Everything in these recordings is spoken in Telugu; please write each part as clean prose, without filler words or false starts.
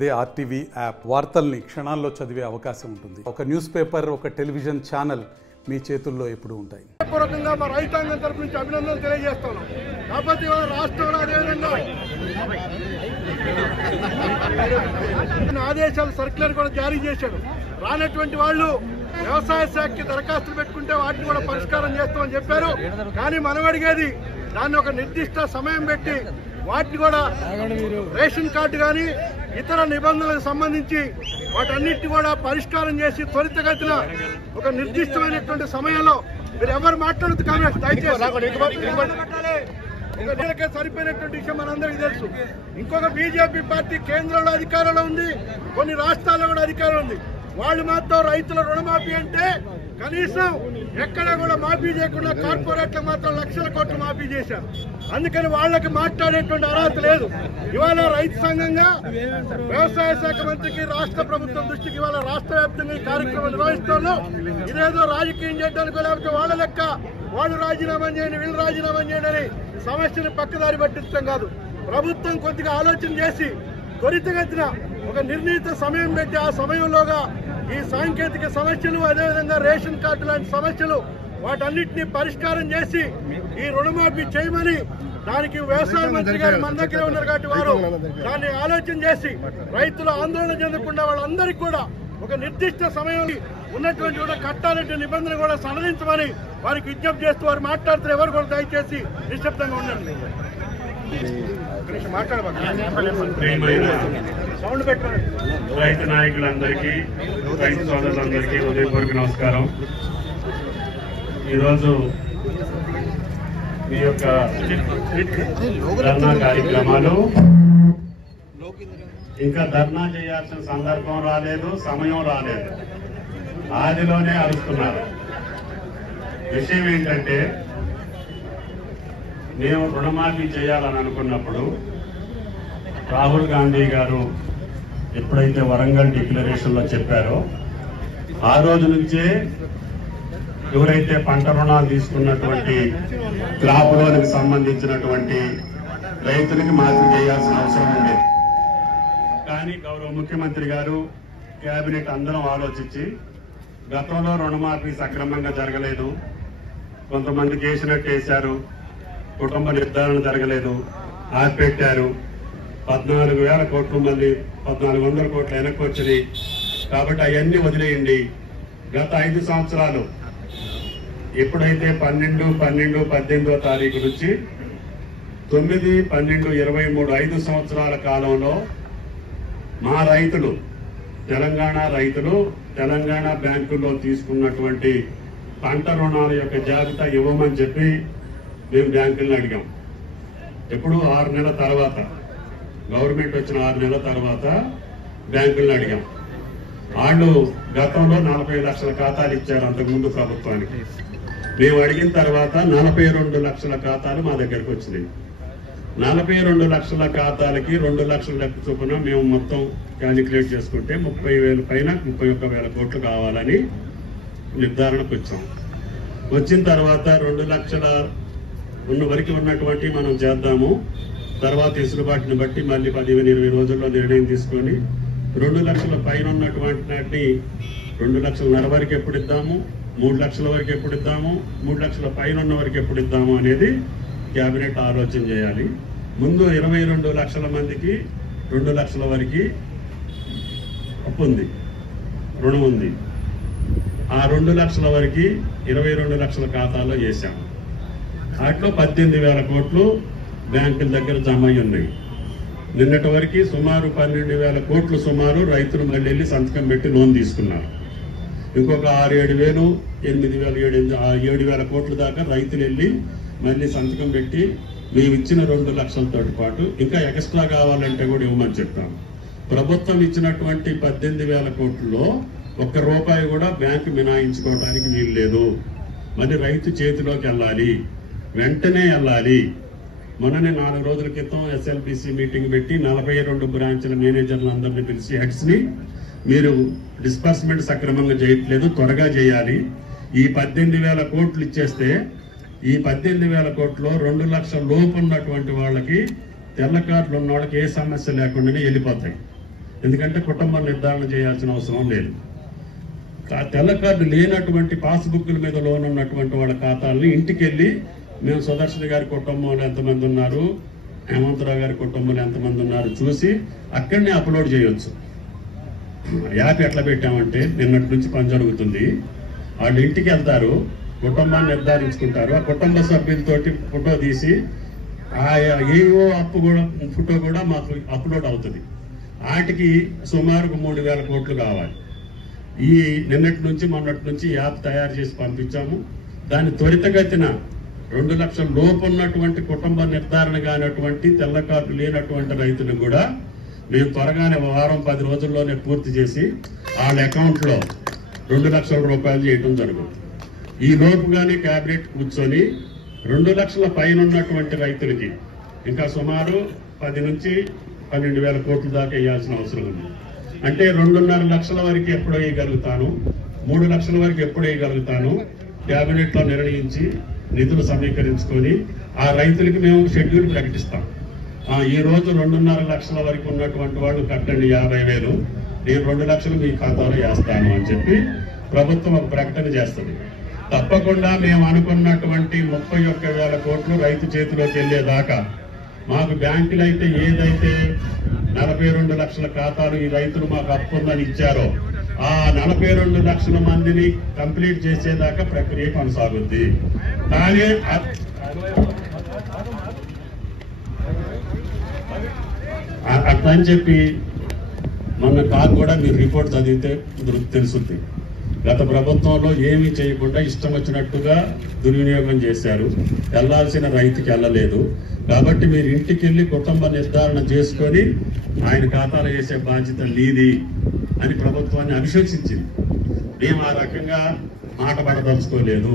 అదే ఆర్టీవీ యాప్ వార్తల్ని క్షణాల్లో చదివే అవకాశం ఉంటుంది. ఒక న్యూస్ పేపర్, ఒక టెలివిజన్ ఛానల్ మీ చేతుల్లో ఎప్పుడూ ఉంటాయి. పూర్వకంగా మా రైతాంగం తరపు నుంచి అభినందనలు తెలియజేస్తున్నాం. కాకపోతే రాష్ట్రంలో అదేవిధంగా ఆదేశాలు సర్క్యులర్ కూడా జారీ చేశాడు. రానటువంటి వాళ్ళు వ్యవసాయ శాఖకి దరఖాస్తులు పెట్టుకుంటే వాటిని కూడా పరిష్కారం చేస్తామని చెప్పారు. కానీ మనం అడిగేది దాన్ని ఒక నిర్దిష్ట సమయం పెట్టి వాటిని కూడా రేషన్ కార్డు కానీ ఇతర నిబంధనలకు సంబంధించి వాటన్నిటిని కూడా పరిష్కారం చేసి త్వరితగతిన ఒక నిర్దిష్టమైనటువంటి సమయంలో మీరు ఎవరు మాట్లాడదు కానీ దయచేసి సరిపోయినటువంటి విషయం మనందరికీ తెలుసు. ఇంకొక బీజేపీ పార్టీ కేంద్రంలో అధికారంలో ఉంది, కొన్ని రాష్ట్రాల్లో కూడా అధికారం ఉంది. వాళ్ళు మాత్రం రైతుల రుణమాఫీ అంటే కనీసం ఎక్కడా కూడా మాఫీ చేయకుండా కార్పొరేట్లకు మాత్రం లక్షల కోట్లు మాఫీ చేశారు. అందుకని వాళ్ళకి మాట్లాడేటువంటి అర్హత లేదు. ఇవాళ రైతు సంఘంగా వ్యవసాయ శాఖ మంత్రికి రాష్ట్ర ప్రభుత్వం దృష్టికి ఇవాళ రాష్ట్ర వ్యాప్తంగా ఈ కార్యక్రమం నిర్వహిస్తున్నాం. ఇదేదో రాజకీయం చేయడానికి లేకపోతే వాళ్ళ లెక్క వాళ్ళు రాజీనామా చేయండి వీళ్ళు రాజీనామా చేయండి అని సమస్యను పక్కదారి పట్టించడం కాదు. ప్రభుత్వం కొద్దిగా ఆలోచన చేసి త్వరితగతిన ఒక నిర్ణీత సమయం పెట్టి ఆ సమయంలోగా ఈ సాంకేతిక సమస్యలు అదేవిధంగా రేషన్ కార్డు లాంటి సమస్యలు వాటన్నిటినీ పరిష్కారం చేసి ఈ రుణమాఫీ చేయమని దానికి వ్యవసాయ మంత్రి గారు మన దగ్గరే ఉన్నారు కాబట్టి వారు దాన్ని ఆలోచన చేసి రైతులు ఆందోళన చెందకుండా వాళ్ళందరికీ కూడా ఒక నిర్దిష్ట సమయంలో ఉన్నటువంటి కూడా కట్టాలంటే నిబంధన కూడా సడలించమని వారికి విజ్ఞప్తి చేస్తూ వారు మాట్లాడుతున్న ఎవరు కూడా దయచేసి నిశ్శబ్దంగా ఉండండి. రైతు నాయకులందరికీ రైతు సోదరులందరికీ హృదయపూర్వక నమస్కారం. ఈరోజు మీ యొక్క ధర్నా కార్యక్రమాలు ఇంకా ధర్నా చేయాల్సిన సందర్భం రాలేదు, సమయం రాలేదు, ఆదిలోనే అరుస్తున్నారు. విషయం ఏంటంటే మేము రుణమాఫీ చేయాలని అనుకున్నప్పుడు రాహుల్ గాంధీ గారు ఎప్పుడైతే వరంగల్ డిక్లరేషన్ లో చెప్పారో ఆ రోజు నుంచే ఎవరైతే పంట రుణాలు తీసుకున్నటువంటి క్రాప్ లోన్కి సంబంధించినటువంటి రైతులకి మాఫీ చేయాల్సిన అవసరం ఉండేది. కానీ గౌరవ ముఖ్యమంత్రి గారు కేబినెట్ అందరం ఆలోచించి గతంలో రుణమాఫీ సక్రమంగా జరగలేదు, కొంతమందికి వేసినట్టు వేశారు, కుటుంబ నిర్ధారణ జరగలేదు, ఆపిపెట్టారు, 14,000 కోట్లు మళ్ళీ 1,400 కోట్లు వెనక్కి వచ్చినాయి. కాబట్టి అవన్నీ వదిలేయండి. గత 5 సంవత్సరాలు ఎప్పుడైతే 12/12/18వ తారీఖు నుంచి 9/12/23 5 సంవత్సరాల కాలంలో మా రైతులు తెలంగాణ రైతులు తెలంగాణ బ్యాంకుల్లో తీసుకున్నటువంటి పంట రుణాల యొక్క జాబితా ఇవ్వమని చెప్పి మేము బ్యాంకులను అడిగాం. ఎప్పుడు 6 నెలల తర్వాత, గవర్నమెంట్ వచ్చిన 6 నెలల తర్వాత బ్యాంకులను అడిగాం. వాళ్ళు గతంలో 40 లక్షల ఖాతాలు ఇచ్చారు అంతకుముందు ప్రభుత్వానికి. మేము అడిగిన తర్వాత 42 లక్షల ఖాతాలు మా దగ్గరకు వచ్చినాయి. 42 లక్షల ఖాతాలకి 2 లక్షల లెక్క చొప్పున మేము మొత్తం క్యాలిక్యులేట్ చేసుకుంటే 30,000 పైన 31,000 కోట్లు కావాలని నిర్ధారణకు వచ్చాం. వచ్చిన తర్వాత 2 లక్షల వరకు ఉన్నటువంటి మనం చేద్దాము, తర్వాత ఇసులుబాటుని బట్టి మళ్ళీ 15-20 రోజుల్లో నిర్ణయం తీసుకొని 2 లక్షల పైన ఉన్నటువంటి నాటిని 2,50,000 వరకు ఎప్పుడు ఇద్దాము, 3 లక్షల వరకు ఎప్పుడు ఇద్దాము, 3 లక్షల పైన ఉన్న వరకు ఎప్పుడు ఇద్దాము అనేది కేబినెట్ ఆలోచన చేయాలి. ముందు 22 లక్షల మందికి 2 లక్షల వరకు అప్పు ఉంది, రుణం ఉంది. ఆ 2 లక్షల వరకు 22 లక్షల ఖాతాల్లో చేశాము. వాటిలో 18,000 కోట్లు బ్యాంకుల దగ్గర జమ అయి ఉన్నాయి. నిన్నటి వరకు సుమారు 12,000 కోట్లు సుమారు రైతులు మళ్ళీ వెళ్ళి సంతకం పెట్టి లోన్ తీసుకున్నారు. ఇంకొక 6-7,000, 7,000 కోట్ల దాకా రైతులు వెళ్ళి మళ్ళీ సంతకం పెట్టి మేము ఇచ్చిన 2 లక్షలతో పాటు ఇంకా ఎక్స్ట్రా కావాలంటే కూడా ఇవ్వమని చెప్తాము. ప్రభుత్వం ఇచ్చినటువంటి 18,000 కోట్లలో 1 రూపాయి కూడా బ్యాంకు మినాయించుకోవడానికి వీలు లేదు. మరి రైతు చేతిలోకి వెళ్ళాలి, వెంటనే వెళ్ళాలి. మొన్ననే 4 రోజుల క్రితం ఎస్ఎల్బిసి మీటింగ్ పెట్టి 42 బ్రాంచ్ల మేనేజర్లందరినీ పిలిచి హెడ్స్ని మీరు డిస్బర్స్మెంట్ సక్రమంగా చేయట్లేదు, త్వరగా చేయాలి. ఈ 18,000 కోట్లు ఇచ్చేస్తే ఈ 18,000 కోట్లో 2 లక్షల లోపు ఉన్నటువంటి వాళ్ళకి తెల్ల కార్డులు ఉన్న వాళ్ళకి ఏ సమస్య లేకుండానే వెళ్ళిపోతాయి. ఎందుకంటే కుటుంబం నిర్ధారణ చేయాల్సిన అవసరం లేదు. తెల్ల కార్డు లేనటువంటి పాస్బుక్ల మీద లోన్ ఉన్నటువంటి వాళ్ళ ఖాతాలని ఇంటికి వెళ్ళి మేము సుదర్శన్ గారి కుటుంబంలో ఎంతమంది ఉన్నారు, హేమంతరావు గారి కుటుంబంలో ఎంతమంది ఉన్నారు చూసి అక్కడనే అప్లోడ్ చేయొచ్చు. యాప్ ఎట్లా పెట్టామంటే నిన్నటి నుంచి పని జరుగుతుంది. వాళ్ళు ఇంటికి వెళ్తారు, కుటుంబాన్ని నిర్ధారించుకుంటారు, ఆ కుటుంబ సభ్యులతోటి ఫోటో తీసి ఆ ఏవో ఫోటో కూడా మాకు అప్లోడ్ అవుతుంది. వాటికి సుమారుకు 3,000 కోట్లు కావాలి. ఈ నిన్నటి నుంచి మొన్నటి నుంచి యాప్ తయారు చేసి పంపించాము. దాన్ని త్వరితగతిన 2 లక్షల లోపు ఉన్నటువంటి కుటుంబ నిర్ధారణ కానటువంటి తెల్ల కార్డు లేనటువంటి రైతులు కూడా మేము త్వరగానే వారం 10 రోజుల్లోనే పూర్తి చేసి వాళ్ళ అకౌంట్లో 2 లక్షల రూపాయలు చేయడం జరుగుతుంది. ఈ లోపుగానే క్యాబినెట్ కూర్చొని 2 లక్షల పైన ఉన్నటువంటి రైతులకి ఇంకా సుమారు 10 నుంచి 12,000 కోట్ల దాకా వేయాల్సిన అవసరం ఉంది. అంటే 2.5 లక్షల వరకు ఎప్పుడు వేయగలుగుతాను, 3 లక్షల వరకు ఎప్పుడు వేయగలుగుతాను క్యాబినెట్లో నిర్ణయించి నిధులు సమీకరించుకొని ఆ రైతులకి మేము షెడ్యూల్ ప్రకటిస్తాం. ఈ రోజు 2.5 లక్షల వరకు ఉన్నటువంటి వాళ్ళు కట్టండి 50,000, నేను 2 లక్షలు మీ ఖాతాలో వేస్తాను అని చెప్పి ప్రభుత్వం ఒక ప్రకటన చేస్తుంది. తప్పకుండా మేము అనుకున్నటువంటి 31,000 కోట్లు రైతు చేతిలోకి వెళ్ళేదాకా మాకు బ్యాంకులు అయితే ఏదైతే 42 లక్షల ఖాతాలు ఈ రైతులు మాకు అప్పుందని ఇచ్చారో ఆ 42 లక్షల మందిని కంప్లీట్ చేసేదాకా ప్రక్రియ కొనసాగుద్ది. కానీ అట్లా అని చెప్పి మొన్న కాదు కూడా మీరు రిపోర్ట్ చదివితే తెలుస్తుంది. గత ప్రభుత్వంలో ఏమీ చేయకుండా ఇష్టం వచ్చినట్టుగా దుర్వినియోగం చేశారు. వెళ్లాల్సిన రైతుకి వెళ్ళలేదు. కాబట్టి మీరు ఇంటికి వెళ్ళి కుటుంబ నిర్ధారణ చేసుకొని ఆయన ఖాతాలో వేసే బాధ్యత నీది అని ప్రభుత్వాన్ని అభిశంసించింది. మేము ఆ రకంగా మాట పడదలుచుకోలేదు.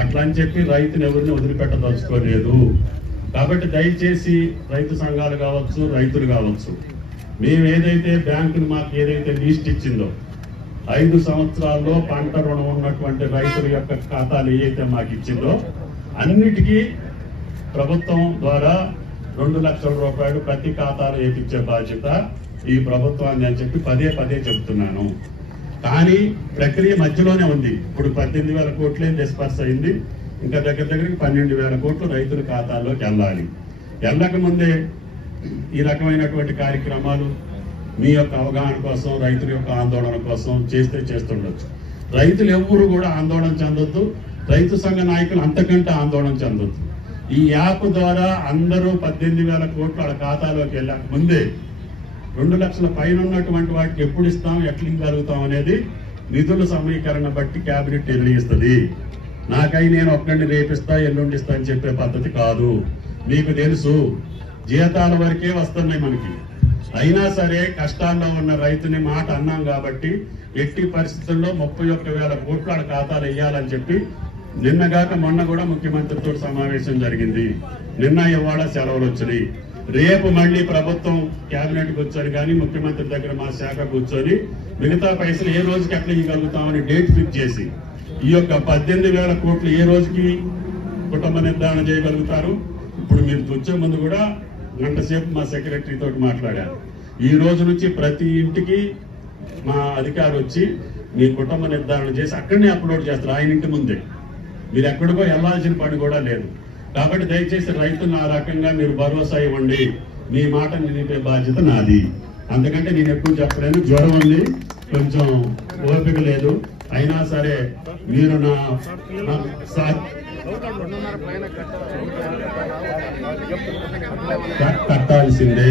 అట్లా అని చెప్పి రైతుని ఎవరిని వదిలిపెట్టదలుచుకోలేదు. కాబట్టి దయచేసి రైతు సంఘాలు కావచ్చు, రైతులు కావచ్చు, మేము ఏదైతే బ్యాంకులు మాకు ఏదైతే లిస్ట్ ఇచ్చిందో 5 సంవత్సరాల్లో పంట రుణం ఉన్నటువంటి రైతుల యొక్క ఖాతాలు ఏదైతే మాకు ఇచ్చిందో అన్నిటికీ ప్రభుత్వం ద్వారా 2 లక్షల రూపాయలు ప్రతి ఖాతాలో వేయించే బాధ్యత ఈ ప్రభుత్వాన్ని అని చెప్పి పదే చెప్తున్నాను. కానీ ప్రక్రియ మధ్యలోనే ఉంది. ఇప్పుడు 18,000 కోట్లే డిస్పర్స్ అయింది. ఇంకా దగ్గరికి 12,000 కోట్లు రైతుల ఖాతాల్లోకి వెళ్ళాలి. వెళ్ళక ముందే ఈ రకమైనటువంటి కార్యక్రమాలు మీ యొక్క అవగాహన కోసం, రైతుల యొక్క ఆందోళన కోసం చేస్తుండొచ్చు. రైతులు ఎవ్వరూ కూడా ఆందోళన చెందొద్దు. రైతు సంఘ నాయకులు అంతకంటే ఆందోళన చెందొద్దు. ఈ యాప్ ద్వారా అందరూ 18,000 కోట్లు వాళ్ళ ఖాతాలోకి వెళ్ళక ముందే 2 లక్షల పైన ఉన్నటువంటి వాటికి ఎప్పుడు ఇస్తాం, ఎట్లా ఇవ్వగలుగుతాం అనేది నిధుల సమీకరణ బట్టి క్యాబినెట్ నిర్ణయిస్తుంది. నాకై నేను ఒక్కడిని రేపిస్తా ఎల్లుండి ఇస్తా అని చెప్పే పద్ధతి కాదు. మీకు తెలుసు జీతాల వరకే వస్తున్నాయి మనకి. అయినా సరే కష్టాల్లో ఉన్న రైతుని మాట అన్నాం కాబట్టి ఎట్టి పరిస్థితుల్లో 31,000 కోట్ల వాళ్ళ ఖాతాలు వేయాలని చెప్పి నిన్నగాక మొన్న కూడా ముఖ్యమంత్రితో సమావేశం జరిగింది. నిన్న ఇవాళ సెలవులు వచ్చినాయి. రేపు మళ్ళీ ప్రభుత్వం క్యాబినెట్ కూర్చొని కానీ ముఖ్యమంత్రి దగ్గర మా శాఖ కూర్చొని మిగతా పైసలు ఏ రోజుకి ఎట్లా ఇవ్వగలుగుతామని డేట్ ఫిక్స్ చేసి ఈ యొక్క 18,000 కోట్లు ఏ రోజుకి కుటుంబ నిర్ధారణ చేయగలుగుతారు. ఇప్పుడు మీరు వచ్చే ముందు కూడా గంట సేపు మా సెక్రటరీ తోటి మాట్లాడారు. ఈ రోజు నుంచి ప్రతి ఇంటికి మా అధికారి వచ్చి మీ కుటుంబ నిర్ధారణ చేసి అక్కడనే అప్లోడ్ చేస్తారు. ఆయన ఇంటి ముందే. మీరు ఎక్కడికో వెళ్లాల్సిన పని కూడా లేదు. కాబట్టి దయచేసి రైతులను ఆ రకంగా మీరు భరోసా ఇవ్వండి. మీ మాట నిలిపే బాధ్యత నాది. అందుకంటే నేను ఎక్కువ చెప్పలేను. జ్వరం ఉంది, కొంచెం ఓపిక లేదు. అయినా సరే మీరు నా కట్టాల్సిందే.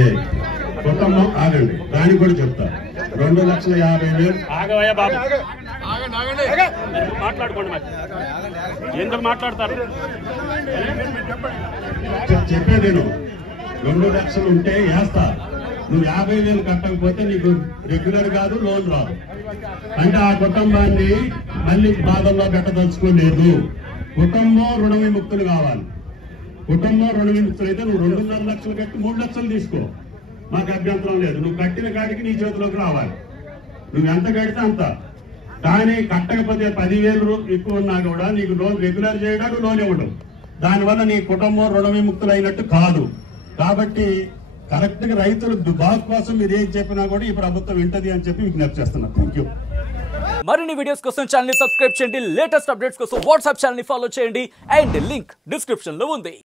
కుటుంబం ఆగండి, దానికి కూడా చెప్తా. 2,50,000 మాట్లాడుకోండి. ఎందుకు మాట్లాడతారు? చెప్పేది నేను 2 లక్షలు ఉంటే వేస్తా. నువ్వు 50,000 కట్టకపోతే నీకు రెగ్యులర్ కాదు, లోన్ రాదు. అంటే ఆ కుటుంబాన్ని మళ్ళీ బాధల్లో పెట్టదలుచుకోలేదు. కుటుంబం రుణ విముక్తులు కావాలి. కుటుంబం రుణ విముక్తులు అయితే నువ్వు 2.5 లక్షలు కట్టి 3 లక్షలు తీసుకో, మాకు అభ్యంతరం లేదు. నువ్వు కట్టిన కాడికి నీ చేతిలోకి రావాలి. నువ్వు ఎంత కడితే అంత. కానీ కట్టకపోతే 10,000 ఎక్కువ ఉన్నా కూడా నీకు లోన్ రెగ్యులర్ చేయడానికి లోన్ ఇవ్వడం, దానివల్ల నీ కుటుంబం రుణ విముక్తులు అయినట్టు కాదు. కాబట్టి కరెక్ట్ గా రైతుల బాగు కోసం మీరు ఏం చెప్పినా కూడా ఈ ప్రభుత్వం వింటది అని చెప్పి విజ్ఞప్తి చేస్తున్నారు. Thank you. మరిన్ని వీడియోస్ కోసం ఛానల్ ని సబ్స్క్రైబ్ చేయండి, లేటెస్ట్ అప్డేట్స్ కోసం వాట్సాప్ ఛానల్ ని ఫాలో చేయండి అండ్ లింక్ డిస్క్రిప్షన్ లో ఉంది.